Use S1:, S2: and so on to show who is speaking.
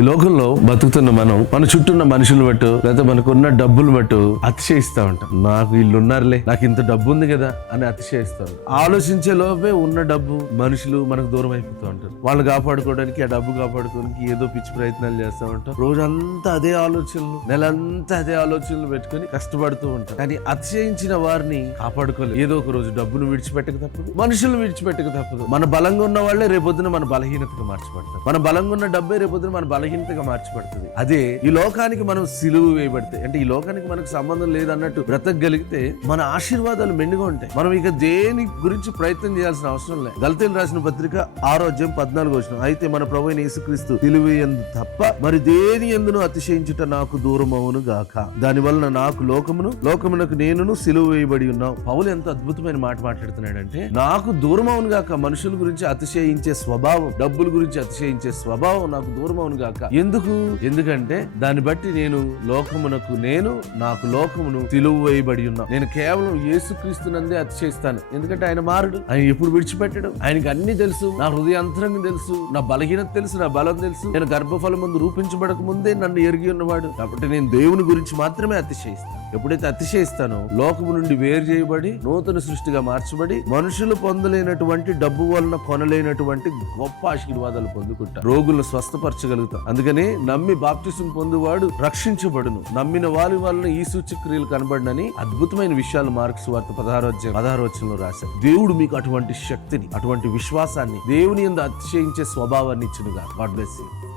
S1: ఈ లోకంలో బతుకుతున్న మనం మన చుట్టూ ఉన్న మనుషులు బట్టు లేకపోతే మనకున్న డబ్బులు బట్టు అతిశయిస్తూ ఉంటాం. నాకు వీళ్ళు ఉన్నారులే నాకు ఇంత డబ్బు ఉంది కదా అని అతిశయిస్తా ఉంటాం. ఆలోచించే లోపే ఉన్న డబ్బు మనుషులు మనకు దూరం అయిపోతూ ఉంటారు. వాళ్ళు కాపాడుకోవడానికి ఆ డబ్బు కాపాడుకోవడానికి ఏదో పిచ్చి ప్రయత్నాలు చేస్తూ ఉంటాం. రోజంతా అదే ఆలోచనలు నెలంతా అదే ఆలోచనలు పెట్టుకొని కష్టపడుతూ ఉంటాం. కానీ అతిశయించిన వారిని కాపాడుకోలేదు ఏదో ఒక రోజు డబ్బును విడిచిపెట్టక తప్పదు మనుషులు విడిచిపెట్టక తప్పదు. మన బలంగా ఉన్న వాళ్ళే రేపొద్దున మన బలహీనతకు మార్చబడతారు. మన బలంగా ఉన్న డబ్బే రేపొద్దున మన బలహీనతగా మార్చబడుతుంది. అదే ఈ లోకానికి మనం సిలువు వేయబడితే అంటే ఈ లోకానికి మనకు సంబంధం లేదన్నట్టు బ్రతకగలిగితే మన ఆశీర్వాదాలు మెండుగా ఉంటాయి. మనం ఇక దేని గురించి ప్రయత్నం చేయాల్సిన అవసరం లేదు. గల్తీలు రాసిన పత్రిక ఆరోగ్యం పద్నాలుగు వచ్చిన అయితే మన ప్రభు యేసుక్రీస్తు సిలువ ఎందు తప్ప మరి దేని ఎందును అతిశయించుట నాకు దూరం అవును గాక. దాని వలన నాకు లోకమును లోకమునకు నేనును సిలువ వేయబడి ఉన్నావు. పౌలు ఎంత అద్భుతమైన మాట మాట్లాడుతున్నాడంటే నాకు దూరం అవును గాక. మనుషుల గురించి అతిశయించే స్వభావం డబ్బుల గురించి అతిశయించే స్వభావం నాకు దూరం అవును గాక. ఎందుకు? ఎందుకంటే దాన్ని బట్టి నేను లోకమునకు నేను నాకు లోకమును సిలువ వేయబడి ఉన్నా. నేను కేవలం యేసుక్రీస్తునందే అతిశయిస్తాను. ఎందుకంటే ఆయన మారుడు. ఆయన ఎప్పుడు విడిచిపెట్టడు. ఆయనకి అన్ని తెలుసు. నా హృదయాంతరంగం తెలుసు. నా బలహీనత తెలుసు. నా బలం తెలుసు. నేను గర్భఫలం ముందు రూపించబడక ముందే నన్ను ఎరిగి ఉన్నవాడు. కాబట్టి నేను దేవుని గురించి మాత్రమే అతిశయిస్తాను. ఎప్పుడైతే అతిశయిస్తానో లోకము నుండి వేరు చేయబడి నూతన సృష్టిగా మార్చబడి మనుషులు పొందలేనటువంటి డబ్బు వలన కొనలేనటువంటి గొప్ప ఆశీర్వాదాలు పొందుకుంటా. రోగులను స్వస్థపరచగలుగుతాం. అందుకని నమ్మి బాప్టిసం పొందువాడు రక్షించబడును. నమ్మిన వారి వలన ఈ సూచక్రియలు కనబడినని అద్భుతమైన విషయాలు మార్క్స్ వార్త పదహారు పదహారోచనలో రాశారు. దేవుడు మీకు అటువంటి శక్తిని అటువంటి విశ్వాసాన్ని దేవుని ఎందు అతిశయించే స్వభావాన్ని ఇచ్చినగా గాడ్ బ్లెస్ యూ.